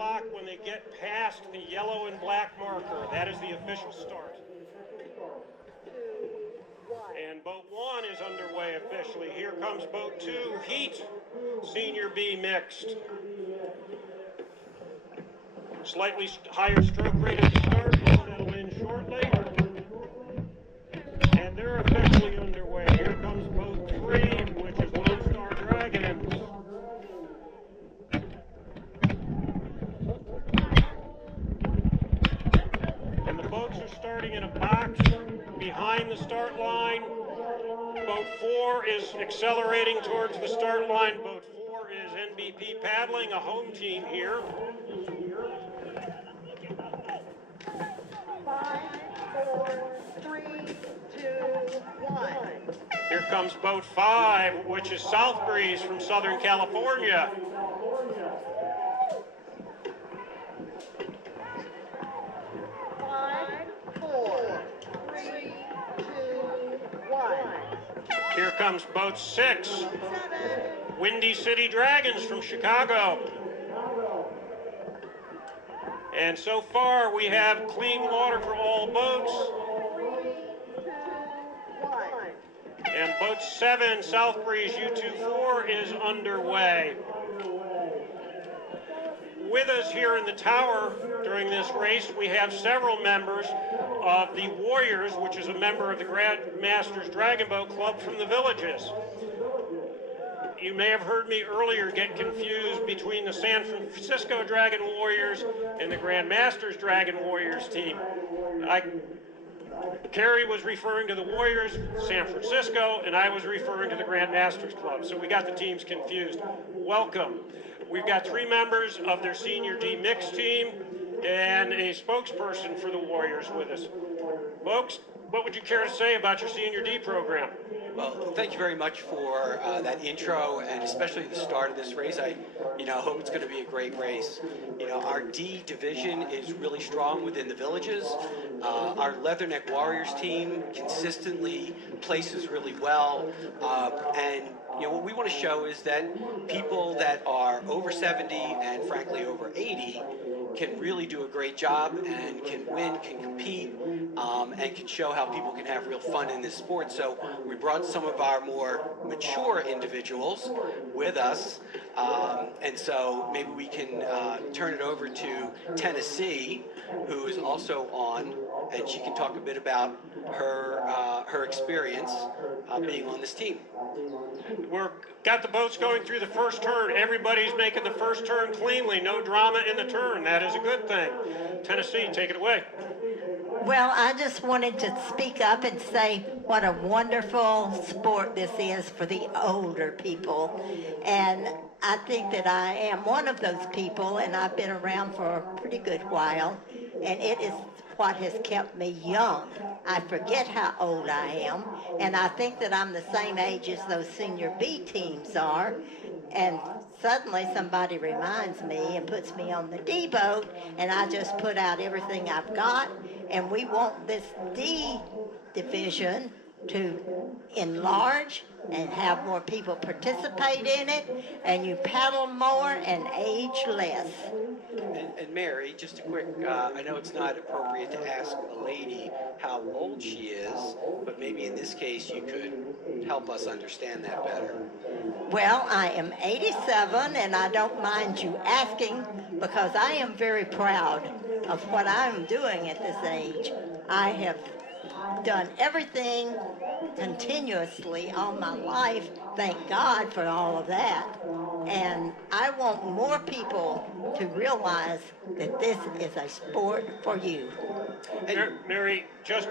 clock when they get past the yellow and black marker. That is the official start. And boat 1 is underway officially. Here comes boat 2, Heat, Senior B mixed. Slightly higher stroke rate at the start, will settle in shortly. And they're officially underway. Here comes boat 3, which is Lone Star Dragons. And the boats are starting in a box behind the start line. Boat 4 is accelerating towards the start line. Boat 4 is NBP Paddling, a home team here. 5, 4, 3, 2, 1. Here comes boat 5, which is South Breeze from Southern California. Here comes boat 6, Windy City Dragons from Chicago. And so far we have clean water for all boats. And boat 7, South Breeze U24, is underway. With us here in the tower during this race, we have several members of the Warriors, which is a member of the Grandmasters Dragon Boat Club from the Villages. You may have heard me earlier get confused between the San Francisco Dragon Warriors and the Grandmasters Dragon Warriors team. Kerry was referring to the Warriors, San Francisco, and I was referring to the Grandmasters Club, so we got the teams confused. Welcome. We've got 3 members of their Senior D mixed team and a spokesperson for the Warriors with us. Folks, what would you care to say about your Senior D program? Well, thank you very much for that intro, and especially the start of this race. I hope it's going to be a great race. Our D division is really strong within the villages. Our Leatherneck Warriors team consistently places really well, and what we want to show is that people that are over 70 and frankly over 80 can really do a great job and can win, can compete, and can show how people can have real fun in this sport. So we brought some of our more mature individuals with us, and so maybe we can turn it over to Tennessee, who is also on, and she can talk a bit about her experience being on this team. We've got the boats going through the first turn. Everybody's making the first turn cleanly. No drama in the turn. That is a good thing. Tennessee, take it away. Well, I just wanted to speak up and say what a wonderful sport this is for the older people. And I think that I am one of those people, and I've been around for a pretty good while, and it is what has kept me young. I forget how old I am, and I think that I'm the same age as those Senior B teams are, and suddenly somebody reminds me and puts me on the D boat, and I just put out everything I've got, and we want this D division to enlarge and have more people participate in it, and you paddle more and age less. And Mary, just a quick, I know it's not appropriate to ask a lady how old she is, but maybe in this case you could help us understand that better. Well, I am 87, and I don't mind you asking, because I am very proud of what I'm doing at this age. I have done everything continuously all my life. Thank God for all of that. And I want more people to realize that this is a sport for you. Mary, just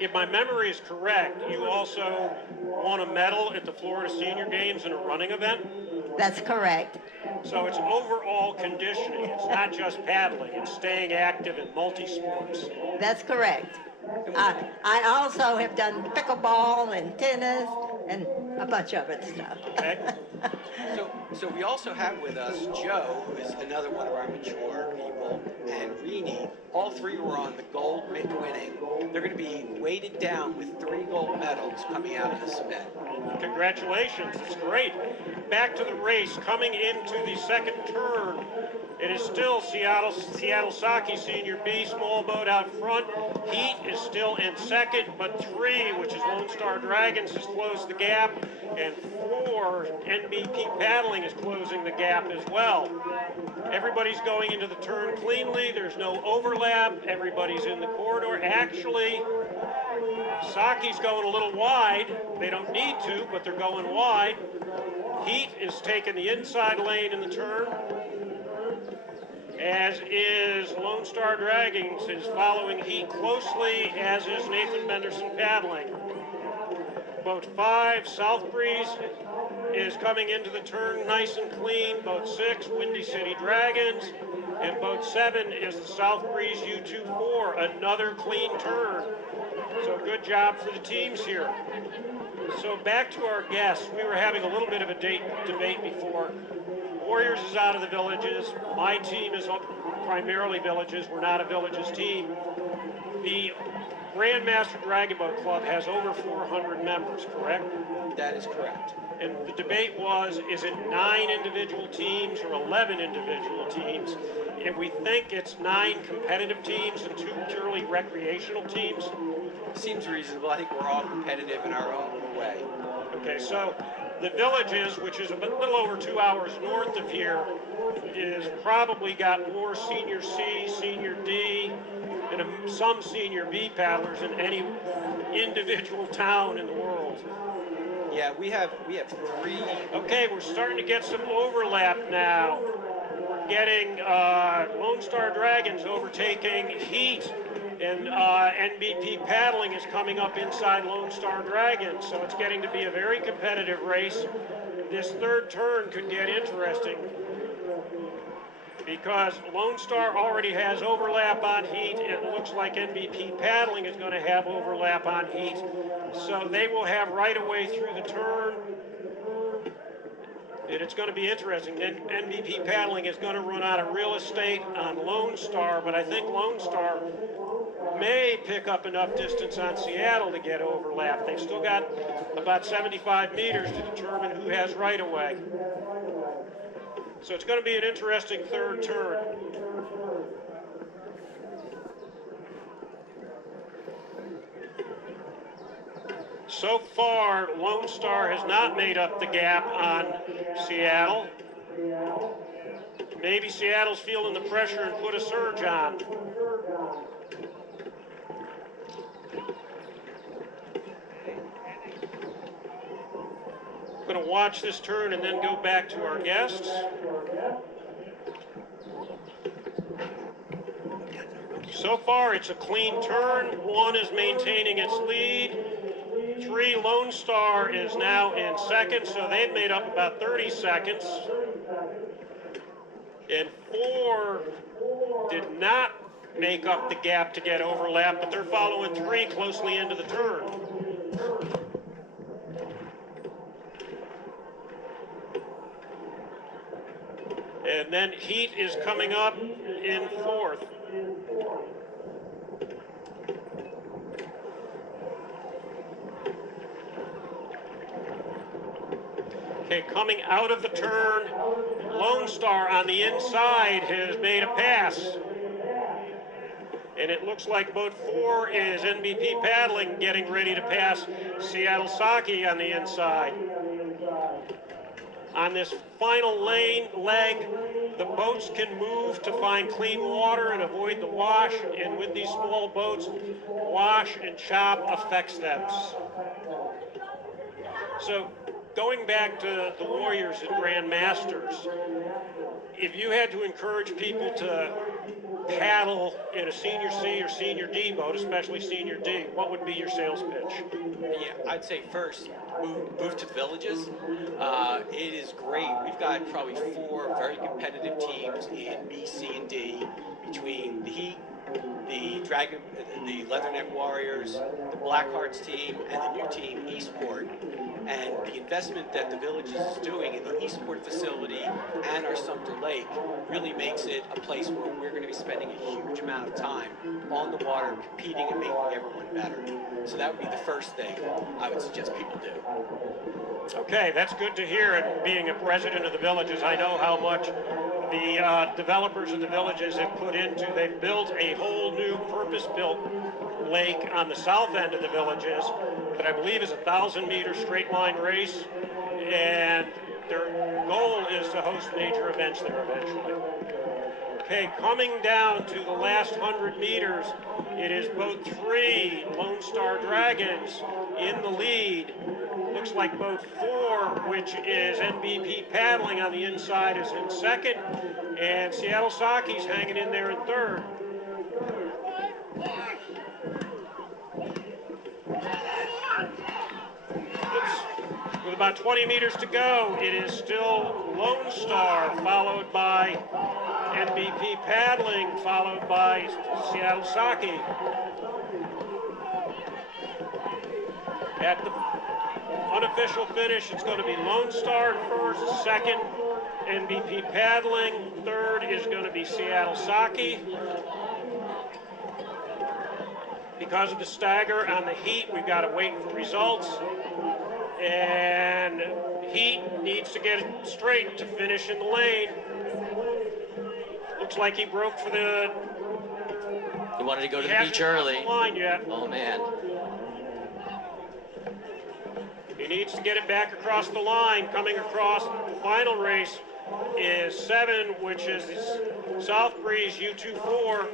if my memory is correct, you also won a medal at the Florida Senior Games in a running event? That's correct. So it's overall conditioning. It's not just paddling. It's staying active in multi-sports. That's correct. I also have done pickleball and tennis and a bunch of other stuff. Okay. So we also have with us Joe, who is another one of our mature people, and Rini. All 3 were on the gold winning. They're going to be weighted down with 3 gold medals coming out of this event. Congratulations. It's great. Back to the race. Coming into the second turn, It is still Seattle Saki Senior B small boat out front. Heat is still in second, but 3, which is Lone Star Dragons, has closed the gap, and 4, NBP Paddling is closing the gap as well. Everybody's going into the turn cleanly. There's no overlap. Everybody's in the corridor. Actually, Saki's going a little wide. They don't need to, but they're going wide. Heat is taking the inside lane in the turn, as is Lone Star Dragons is following Heat closely, as is Nathan Benderson Paddling. Boat 5, South Breeze, is coming into the turn nice and clean. Boat 6, Windy City Dragons, and boat 7 is the South Breeze U24, another clean turn. So good job for the teams here. So back to our guests. We were having a little bit of a debate before. Warriors is out of the villages. My team is primarily villages. We're not a villages team. The Grandmaster Dragon Boat Club has over 400 members, correct? That is correct. And the debate was, is it 9 individual teams or 11 individual teams? And we think it's 9 competitive teams and 2 purely recreational teams. Seems reasonable. I think we're all competitive in our own little way. Okay, so the Villages, which is a little over 2 hours north of here, is probably got more Senior C, Senior D, and some Senior B paddlers than any individual town in the world. Yeah, we have 3. Okay, we're starting to get some overlap now. We're getting Lone Star Dragons overtaking Heat, and NBP Paddling is coming up inside Lone Star Dragons, so it's getting to be a very competitive race. This third turn could get interesting because Lone Star already has overlap on Heat. It looks like NBP Paddling is going to have overlap on Heat, so they will have right away through the turn. And it's going to be interesting. Then NBP Paddling is going to run out of real estate on Lone Star, but I think Lone Star may pick up enough distance on Seattle to get overlap. They've still got about 75 meters to determine who has right of way. So it's going to be an interesting third turn. So far, Lone Star has not made up the gap on Seattle. Maybe Seattle's feeling the pressure and put a surge on. I'm going to watch this turn and then go back to our guests. So far, it's a clean turn. 1 is maintaining its lead. 3, Lone Star is now in second, so they've made up about 30 seconds. And 4 did not make up the gap to get overlap, but they're following 3 closely into the turn. And then Heat is coming up in 4th. Okay, coming out of the turn, Lone Star on the inside has made a pass. And it looks like boat 4 is NBP Paddling getting ready to pass Seattle Saki on the inside. On this final leg, the boats can move to find clean water and avoid the wash, and with these small boats, wash and chop affects them. So going back to the Warriors at Grandmasters, if you had to encourage people to paddle in a Senior C or Senior D boat, especially Senior D, what would be your sales pitch? Yeah, I'd say first, move to the villages. It is great. We've got probably 4 very competitive teams in B, C, and D between the Heat, the Leatherneck Warriors, the Blackhearts team, and the new team, Eastport. And the investment that the Villages is doing in the Eastport facility and our Sumter Lake really makes it a place where we're going to be spending a huge amount of time on the water, competing and making everyone better. So that would be the first thing I would suggest people do. Okay, that's good to hear. And being a president of the Villages, I know how much the developers of the Villages have put into. They've built a whole new purpose-built lake on the south end of the Villages that I believe is a 1,000-meter straight-line race, and their goal is to host major events there eventually. Okay, coming down to the last 100 meters, it is boat 3, Lone Star Dragons, in the lead. Looks like boat 4, which is NBP Paddling on the inside, is in second, and Seattle Saki's hanging in there in third. With about 20 meters to go, it is still Lone Star, followed by NBP Paddling, followed by Seattle Saki. At the unofficial finish, it's going to be Lone Star first, second NBP Paddling, third is going to be Seattle Saki. Because of the stagger on the heat, we've got to wait for results. And Heat needs to get it straight to finish in the lane. Looks like he broke for the... He wanted to go to the hasn't beach early. crossed the line yet. Oh, man. He needs to get it back across the line. Coming across the final race is 7, which is South Breeze U24.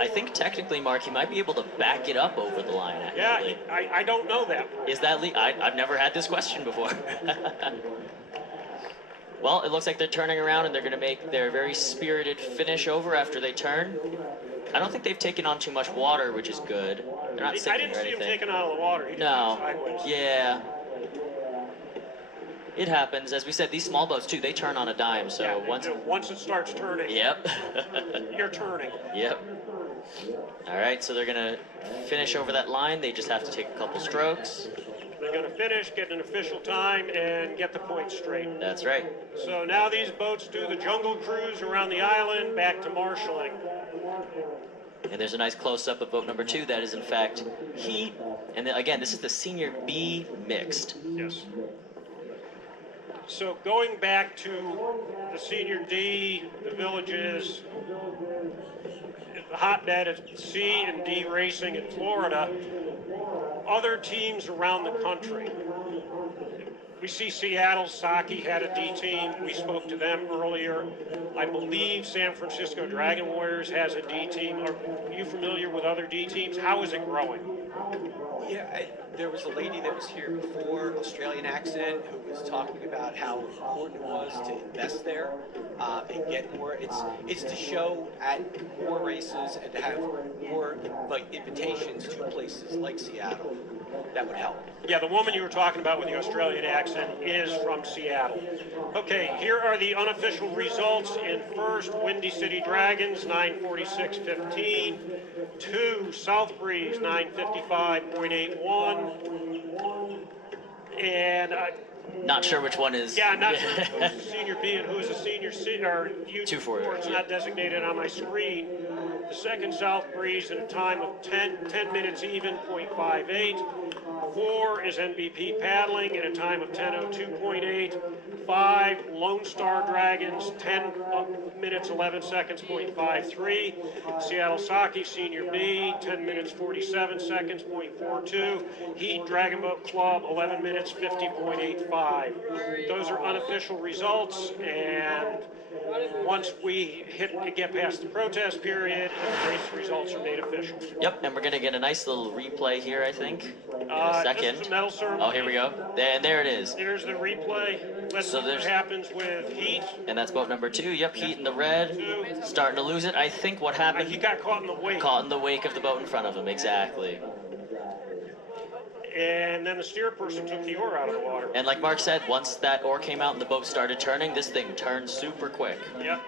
I think technically, Mark, he might be able to back it up over the line, actually. Yeah, I don't know that. Is that I've never had this question before. Well, it looks like they're turning around and they're going to make their very spirited finish over after they turn. I don't think they've taken on too much water, which is good. They're not I sinking didn't or see him anything. taken out of the water. He just No. went sideways. Yeah. It happens. As we said, these small boats, too, they turn on a dime. So Yeah, once... it starts turning, Yep. you're turning. Yep. All right, so they're going to finish over that line. They just have to take a couple strokes. They're going to finish, get an official time, and get the points straight. That's right. So now these boats do the jungle cruise around the island, back to marshaling. And there's a nice close-up of boat number 2. That is, in fact, Heat. And then, again, this is the Senior B mixed. Yes. So going back to the Senior D, the Villages, the hotbed of C and D racing in Florida, other teams around the country. We see Seattle Saki had a D team. We spoke to them earlier. I believe San Francisco Dragon Warriors has a D team. Are you familiar with other D teams? How is it growing? Yeah, there was a lady that was here before, Australian accent, who was talking about how important it was to invest there and get more. It's to show at more races and to have more invitations to places like Seattle. That would help. Yeah, the woman you were talking about with the Australian accent is from Seattle. Okay, here are the unofficial results. In first, Windy City Dragons, 9:46.15. 2, South Breeze, 9:55.81. And Not sure which one is. yeah, I'm not sure who's a senior B and who's a senior C, or U24. 2-4, It's yeah. not designated on my screen. The second, South Breeze, in a time of 10 minutes even, 0.58. 4 is NBP Paddling in a time of 10:02.8. 5, Lone Star Dragons, 10 minutes 11 seconds, 0.53. Seattle Saki Senior B, 10 minutes 47 seconds, 0.42. Heat Dragon Boat Club, 11 minutes 50.85. Those are unofficial results, and once we get past the protest period, the race results are made official. Yep, and we're going to get a nice little replay here, I think, in a This second. is a medal ceremony. Oh, here we go. There it is. There's the replay. Let's So see what there's- happens with Heat. And that's boat number 2. Yep, Heat in the red. Starting to lose it. I think what happened... He got caught in the wake. Caught in the wake of the boat in front of him, exactly. And then the steer person took the oar out of the water. And like Mark said, once that oar came out and the boat started turning, this thing turned super quick. Yep.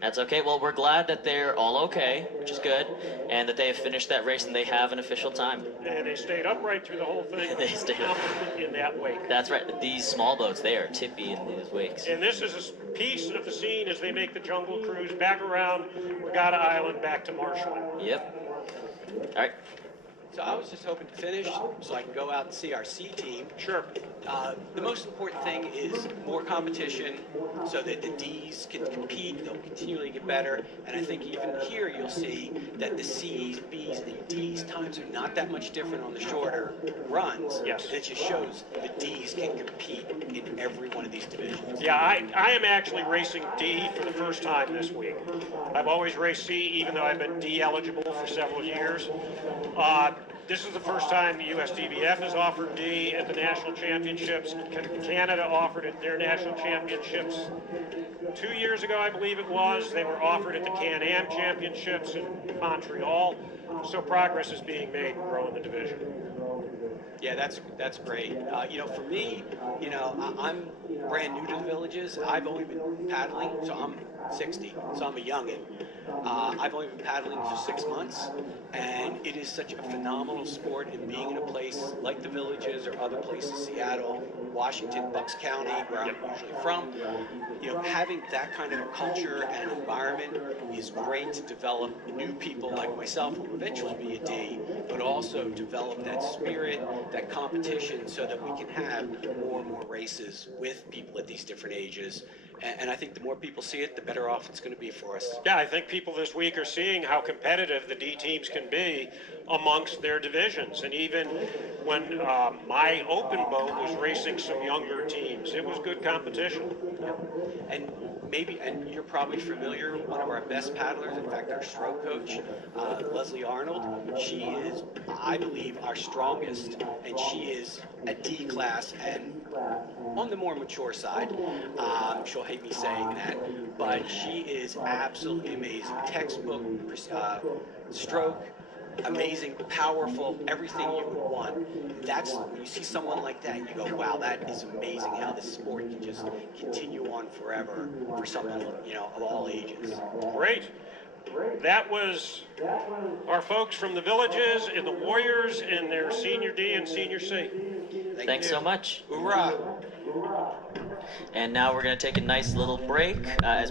That's okay. Well, we're glad that they're all okay, which is good, and that they have finished that race and they have an official time. And they stayed upright through the whole thing. They stayed up. In that wake. That's right. These small boats, they are tippy in these wakes. And this is a piece of the scene as they make the jungle cruise back around Regatta Island back to Marshall. Yep. All right. So I was just hoping to finish so I can go out and see our C team. Sure. The most important thing is more competition so that the D's can compete, they'll continually get better, and I think even here you'll see that the C's, B's, and D's times are not that much different on the shorter runs. Yes. It just shows the D's can compete in every one of these divisions. Yeah, I am actually racing D for the first time this week. I've always raced C, even though I've been D eligible for several years. This is the first time the USDBF has offered D at the national championships. Canada offered it at their national championships 2 years ago, I believe it was. They were offered at the Can-Am championships in Montreal. So progress is being made growing the division. Yeah, that's great. For me, I'm brand new to the villages. I've only been paddling, so I'm 60, so I'm a youngin'. I've only been paddling for 6 months, and it is such a phenomenal sport. And being in a place like the villages or other places, Seattle, Washington, Bucks County, where I'm usually from, having that kind of a culture and environment is great to develop new people like myself who will eventually be a D, but also develop that spirit, that competition, so that we can have more and more races with people at these different ages. And I think the more people see it, the better off it's going to be for us. Yeah, I think people this week are seeing how competitive the D teams can be amongst their divisions. And even when my open boat was racing some younger teams, it was good competition. And you're probably familiar, one of our best paddlers, in fact, our stroke coach, Leslie Arnold, she is, I believe, our strongest, and she is a D class and on the more mature side. She'll hate me saying that, but she is absolutely amazing. Textbook, stroke, amazing, powerful, everything you would want. That's when you see someone like that, you go, wow, that is amazing how this sport can just continue on forever for someone, of all ages. Great. That was our folks from the villages and the Warriors in their Senior D and Senior C. Thanks so much. Hoorah! And now we're going to take a nice little break as